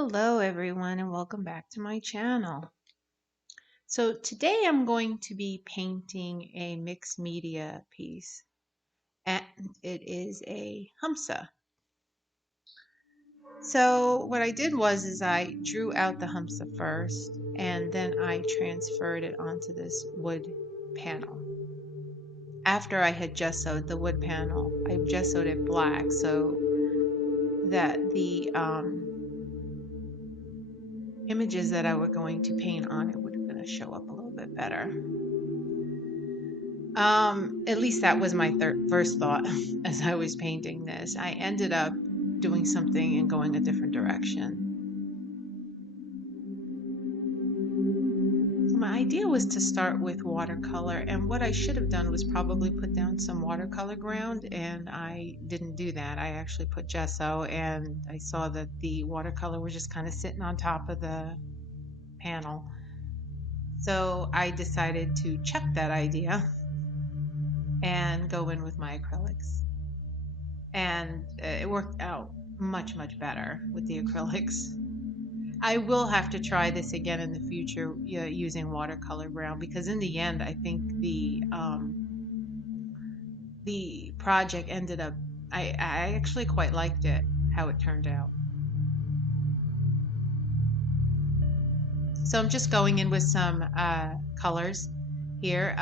Hello everyone and welcome back to my channel. So today I'm going to be painting a mixed media piece and it is a hamsa. So what I did was I drew out the hamsa first and then I transferred it onto this wood panel. After I had gessoed the wood panel, I gessoed it black so that the images that I were going to paint on it were going to show up a little bit better. At least that was my first thought as I was painting this. I ended up doing something and going a different direction. So my idea was to start with watercolor, and what I should have done was probably put down some watercolor ground, and I didn't do that. I actually put gesso, and I saw that the watercolor was just kind of sitting on top of the panel. So I decided to chuck that idea and go in with my acrylics. And it worked out much better with the acrylics. I will have to try this again in the future using watercolor brown, because in the end I think the project ended up, I actually quite liked it, how it turned out. So I'm just going in with some colors here,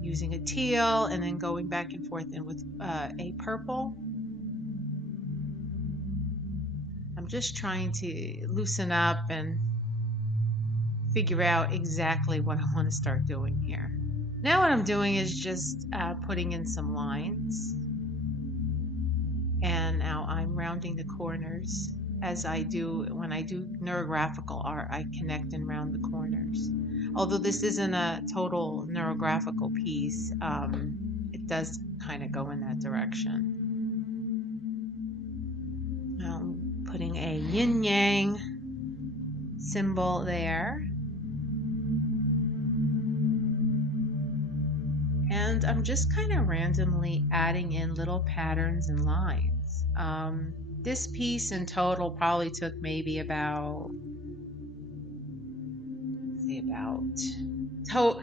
using a teal and then going back and forth in with a purple. I'm just trying to loosen up and figure out exactly what I want to start doing here. Now what I'm doing is just putting in some lines, and now I'm rounding the corners. As I do when I do neurographical art, I connect and round the corners. Although this isn't a total neurographical piece, it does kind of go in that direction. Now I'm putting a yin yang symbol there. And I'm just kind of randomly adding in little patterns and lines. This piece in total probably took maybe about,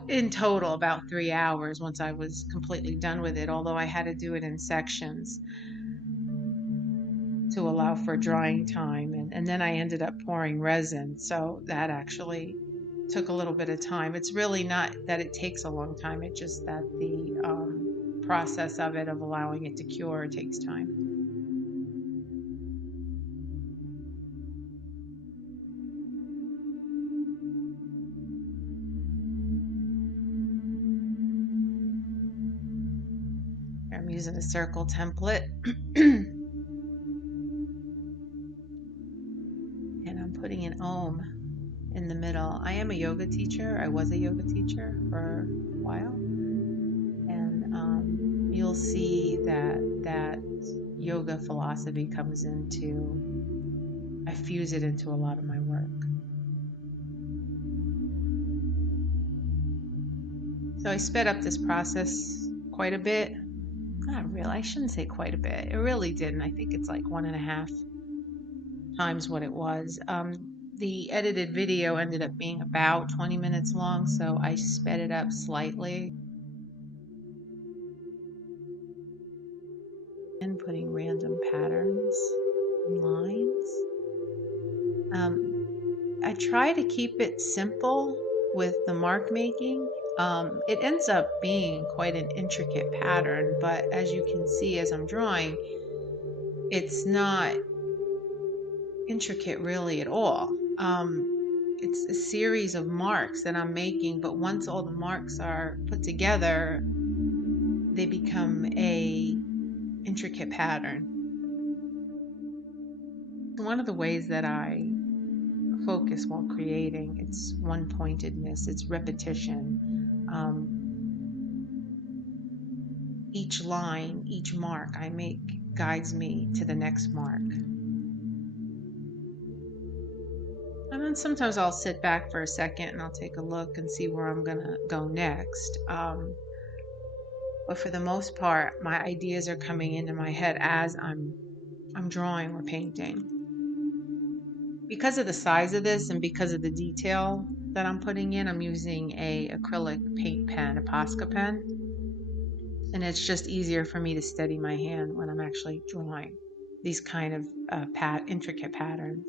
in total about 3 hours once I was completely done with it, although I had to do it in sections to allow for drying time. And then I ended up pouring resin, so that actually took a little bit of time. It's really not that it takes a long time, it's just that the process of it, of allowing it to cure, takes time. I'm using a circle template and I'm putting an Om in the middle. I am a yoga teacher. I was a yoga teacher for a while, and you'll see that yoga philosophy comes into, I fuse it into a lot of my work. So I sped up this process quite a bit. Not really, I shouldn't say quite a bit. It really didn't. I think it's like 1.5 times what it was. The edited video ended up being about 20 minutes long, so I sped it up slightly. And putting random patterns and lines. I try to keep it simple with the mark making. It ends up being quite an intricate pattern, but as you can see as I'm drawing, it's not intricate really at all. It's a series of marks that I'm making, but once all the marks are put together, they become a intricate pattern. One of the ways that I focus while creating, it's one-pointedness, it's repetition. Each line, each mark I make guides me to the next mark. And then sometimes I'll sit back for a second and I'll take a look and see where I'm gonna go next. But for the most part, my ideas are coming into my head as I'm drawing or painting. Because of the size of this and because of the detail that I'm putting in, I'm using a acrylic paint pen, a Posca pen, and it's just easier for me to steady my hand when I'm actually drawing these kind of intricate patterns.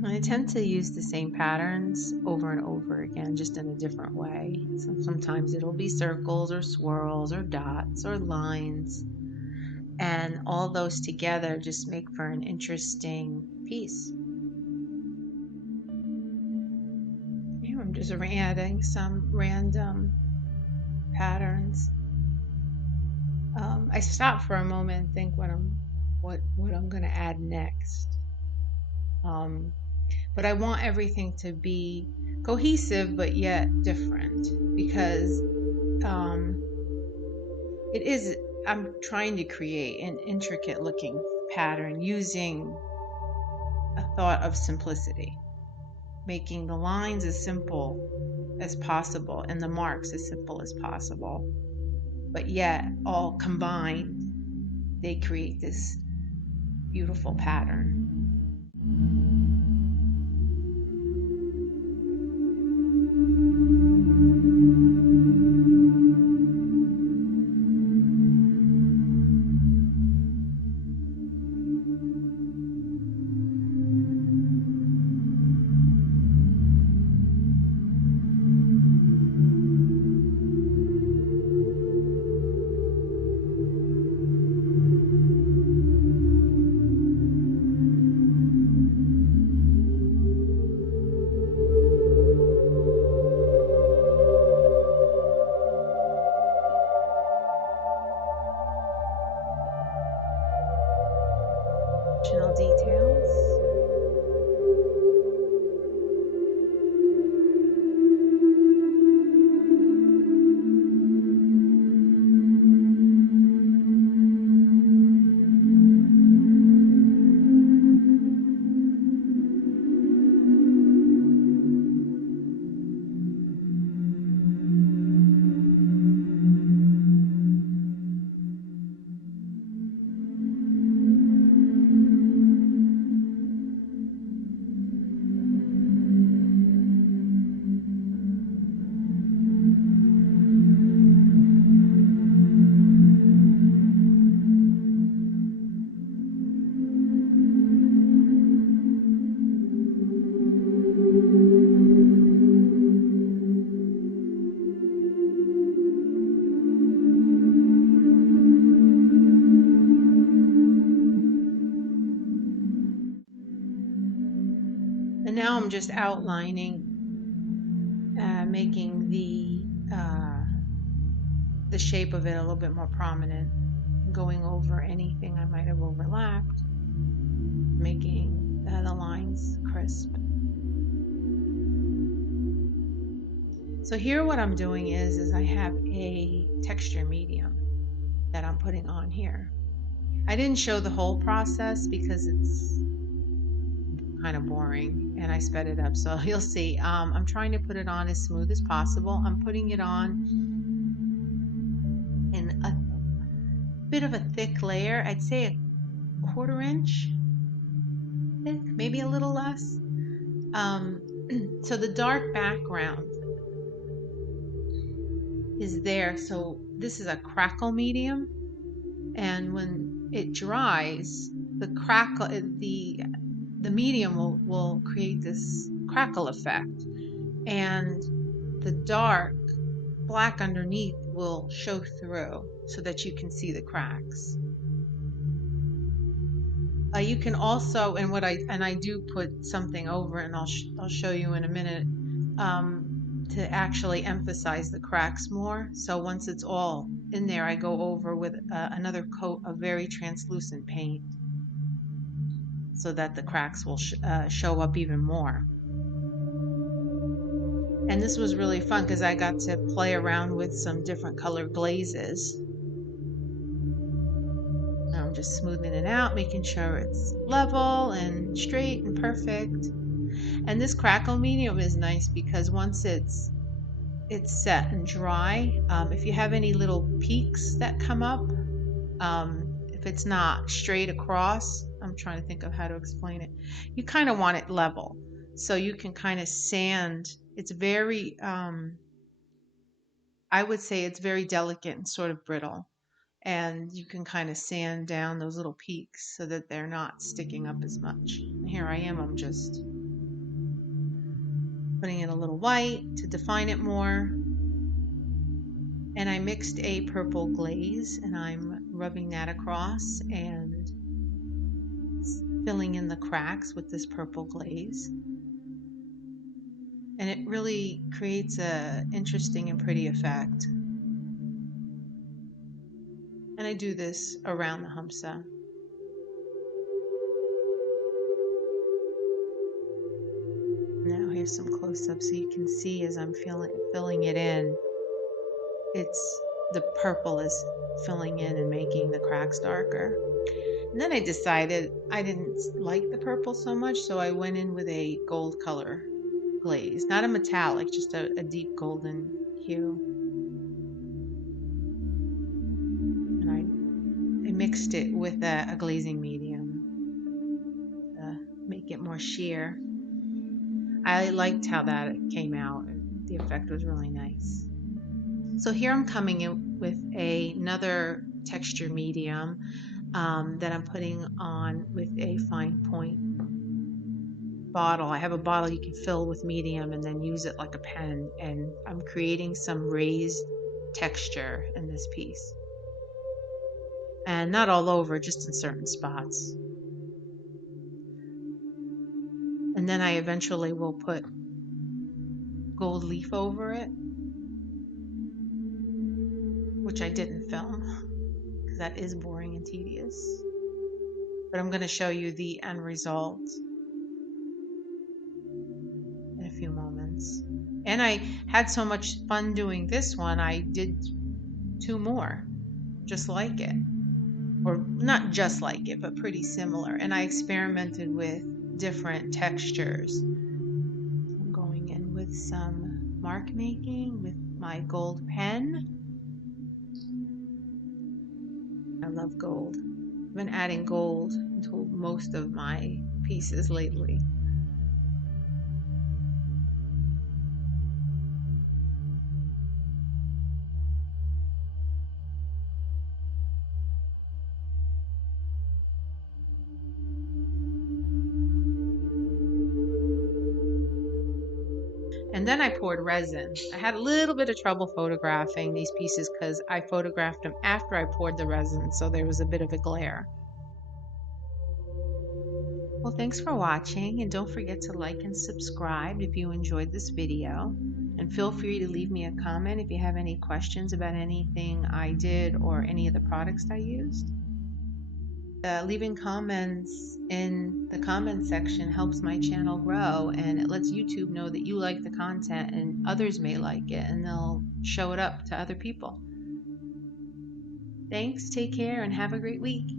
And I tend to use the same patterns over and over again, just in a different way. So sometimes it'll be circles or swirls or dots or lines, and all those together just make for an interesting piece. Here I'm just adding some random patterns. I stop for a moment and think what I'm going to add next. But I want everything to be cohesive but yet different, because um, it is. I'm trying to create an intricate looking pattern using a thought of simplicity, making the lines as simple as possible and the marks as simple as possible, but yet all combined, they create this beautiful pattern. Additional details. And now I'm just outlining, making the shape of it a little bit more prominent, going over anything I might have overlapped, making the lines crisp. So here what I'm doing is I have a texture medium that I'm putting on here. I didn't show the whole process because it's kind of boring and I sped it up, so you'll see. I'm trying to put it on as smooth as possible. I'm putting it on in a bit of a thick layer. I'd say a 1/4 inch thick, maybe a little less. So the dark background is there. So this is a crackle medium, and when it dries, the crackle, the medium will create this crackle effect, and the dark black underneath will show through so that you can see the cracks. You can also, and I do put something over, and I'll show you in a minute, to actually emphasize the cracks more. So once it's all in there, I go over with another coat of very translucent paint so that the cracks will show up even more. And this was really fun because I got to play around with some different colored glazes. Now I'm just smoothing it out, making sure it's level and straight and perfect. And this crackle medium is nice because once it's it's set and dry. If you have any little peaks that come up, if it's not straight across, I'm trying to think of how to explain it. You kind of want it level. So you can kind of sand. It's very, I would say it's very delicate and sort of brittle. And you can kind of sand down those little peaks so that they're not sticking up as much. And here I am, I'm just putting in a little white to define it more. And I mixed a purple glaze and I'm rubbing that across and filling in the cracks with this purple glaze. And it really creates a interesting and pretty effect. And I do this around the hamsa. Now here's some close-up so you can see as I'm filling it in, it's the purple is filling in and making the cracks darker. And then I decided I didn't like the purple so much, so I went in with a gold color glaze, not a metallic, just a deep golden hue. And I mixed it with a glazing medium to make it more sheer. I liked how that came out. The effect was really nice. So here I'm coming in with another texture medium that I'm putting on with a fine point bottle. I have a bottle you can fill with medium and then use it like a pen. And I'm creating some raised texture in this piece. And not all over, just in certain spots. And then I eventually will put gold leaf over it, which I didn't film because that is boring and tedious. But I'm going to show you the end result in a few moments. And I had so much fun doing this one, I did 2 more just like it. Or not just like it, but pretty similar. And I experimented with different textures. I'm going in with some mark making with my gold pen. I love gold. I've been adding gold into most of my pieces lately. And then I poured resin. I had a little bit of trouble photographing these pieces because I photographed them after I poured the resin, so there was a bit of a glare. Well, thanks for watching, and don't forget to like and subscribe if you enjoyed this video. And feel free to leave me a comment if you have any questions about anything I did or any of the products I used. Leaving comments in the comment section helps my channel grow, and it lets YouTube know that you like the content and others may like it, and they'll show it up to other people. Thanks, take care, and have a great week.